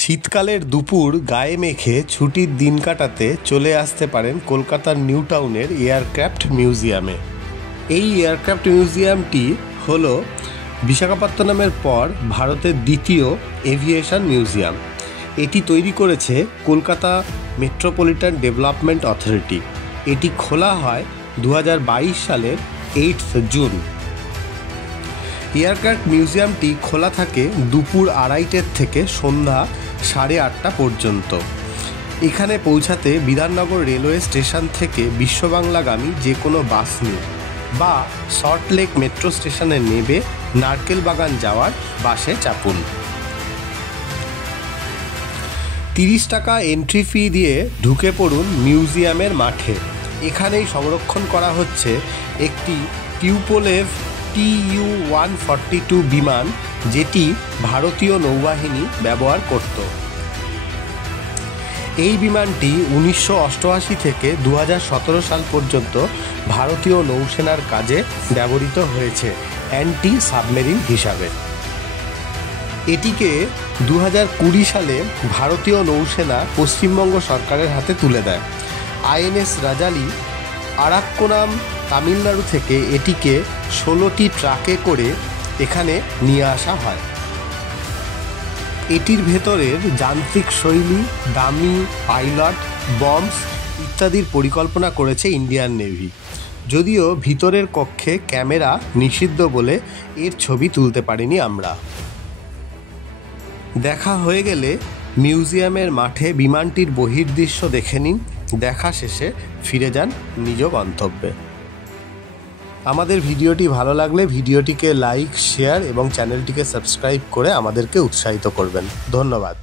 শীতকালের দুপুর গায়ে মেখে ছুটির দিন কাটাতে চলে আসতে পারেন কলকাতার নিউ টাউনের এয়ারক্রাফট মিউজিয়ামে। এই এয়ারক্রাফট মিউজিয়ামটি হল বিশাখাপত্তনমের পর ভারতের দ্বিতীয় এভিয়েশন মিউজিয়াম। এটি তৈরি করেছে কলকাতা মেট্রোপলিটন ডেভেলপমেন্ট অথরিটি। এটি খোলা হয় 2022 সালের 8 জুন। এয়ারক্রাফট মিউজিয়ামটি খোলা থাকে দুপুর 2:30 থেকে সন্ধ্যা 8:30 পর্যন্ত। এখানে পৌঁছাতে বিধাননগর রেলওয়ে স্টেশন থেকে বিশ্ববাংলাগামী যে কোনো বাস নিন বা সল্টলেক মেট্রো স্টেশনে নেমে নারকেল বাগান যাওয়ার বাসে চাপুন। 30 টাকা এন্ট্রি ফি দিয়ে ঢুকে পড়ুন মিউজিয়ামের মাঠে। এখানেই সংরক্ষণ করা হচ্ছে একটি টিউপোলেভ Tu-142 বিমান, যেটি ভারতীয় নৌবাহিনী ব্যবহার করত। এই বিমানটি 1988 থেকে 2017 সাল পর্যন্ত ভারতীয় নৌসেনার কাজে ব্যবহৃত হয়েছে অ্যান্টি সাবমেরিন হিসাবে। এটিকে 2020 সালে ভারতীয় নৌসেনা পশ্চিমবঙ্গ সরকারের হাতে তুলে দেয়। INS রাজালি আরাক্কোনাম তামিলনাড়ু থেকে এটিকে 16টি ট্রাকে করে এখানে নিয়ে আসা হয়। এটির ভেতরের যান্ত্রিক শৈলী, দামি পাইলট, বম্বস ইত্যাদির পরিকল্পনা করেছে ইন্ডিয়ান নেভি। যদিও ভিতরের কক্ষে ক্যামেরা নিষিদ্ধ বলে এর ছবি তুলতে পারিনি আমরা। দেখা হয়ে গেলে মিউজিয়ামের মাঠে বিমানটির বহির্দৃশ্য দেখে নিন। দেখা শেষে ফিরে যান নিজ গন্তব্যে। আমাদের ভিডিওটি ভালো লাগলে ভিডিওটিকে লাইক, শেয়ার এবং চ্যানেলটিকে সাবস্ক্রাইব করে আমাদেরকে উৎসাহিত করবেন। ধন্যবাদ।